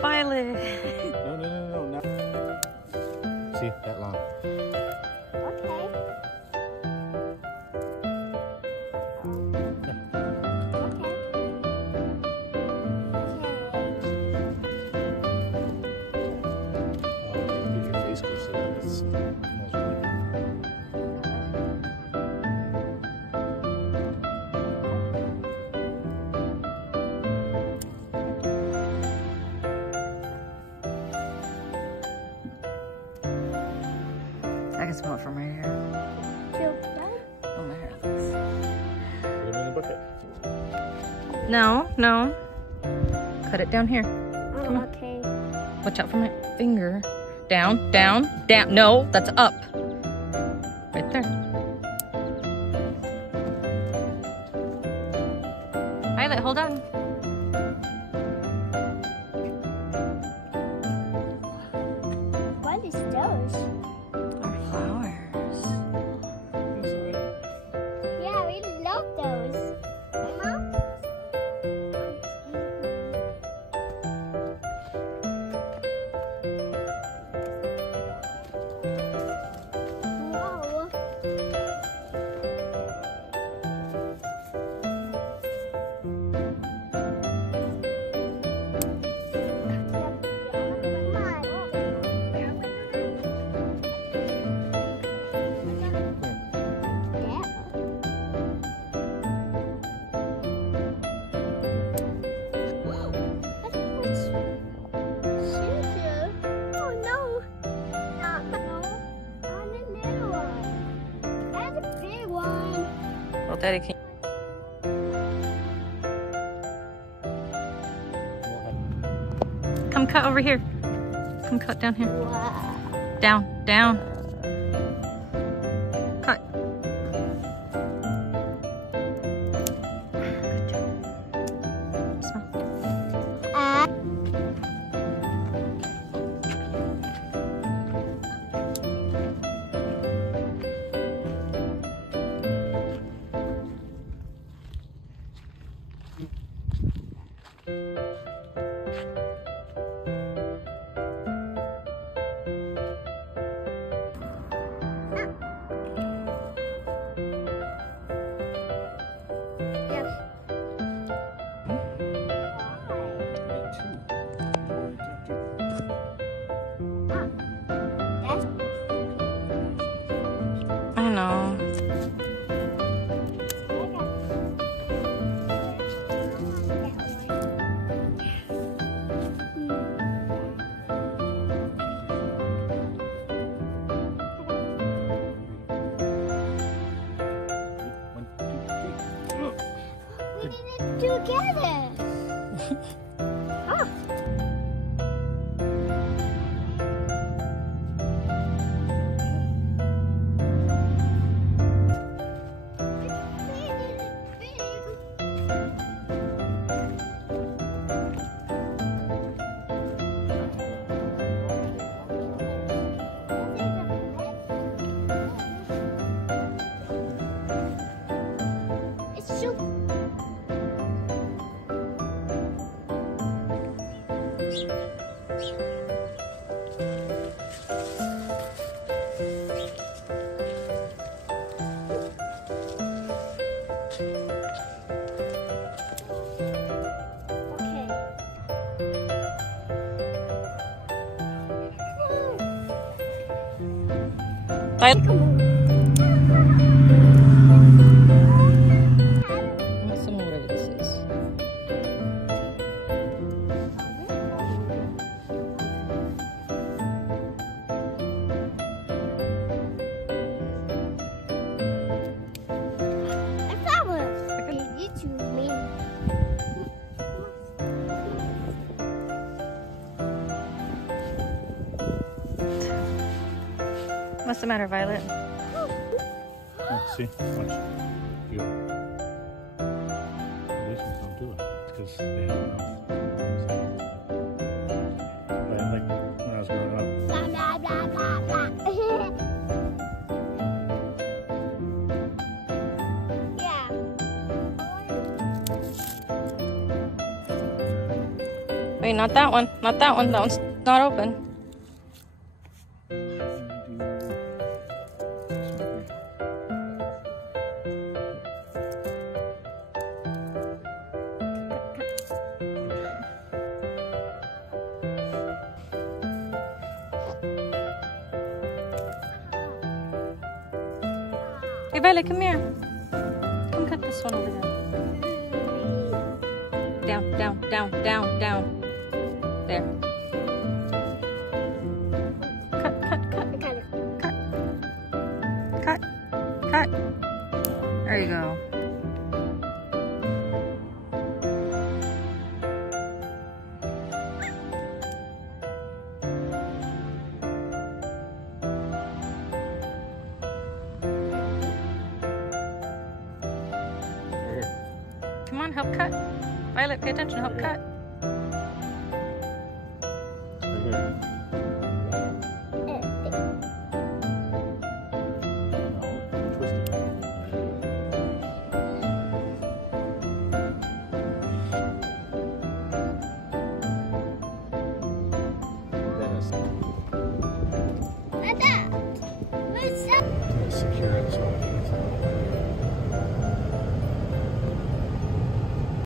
Violet. No, not. See that long. Okay. Get your face close to that. It's smells really good. I can smell it from right here. Oh, my hair looks. Put them in the bucket. No. Cut it down here. Come on. Okay. Watch out for my finger. Down. No, that's up. Right there. Violet, hold on. What is those? Our flowers. Yeah, we love those. Mama? Whoa. Well, Daddy can. Come cut over here. Come cut down here. Wow. Down. Cut. Good job. So. I know. We did it together. It's so Bye. Some whatever this is. What's the matter, Violet? Oh, see, watch. You go. These ones don't do it. It's because they have a mouth. But like when I was growing up. Blah, blah, blah, blah, blah. Yeah. Wait, not that one. Not that one. That one's not open. Hey, Violet, come here. Come cut this one over there. Down, down, down, down, down. There. Cut, cut, cut, cut. Cut, cut. There you go. Come on, help cut. Violet, pay attention, help cut. Secure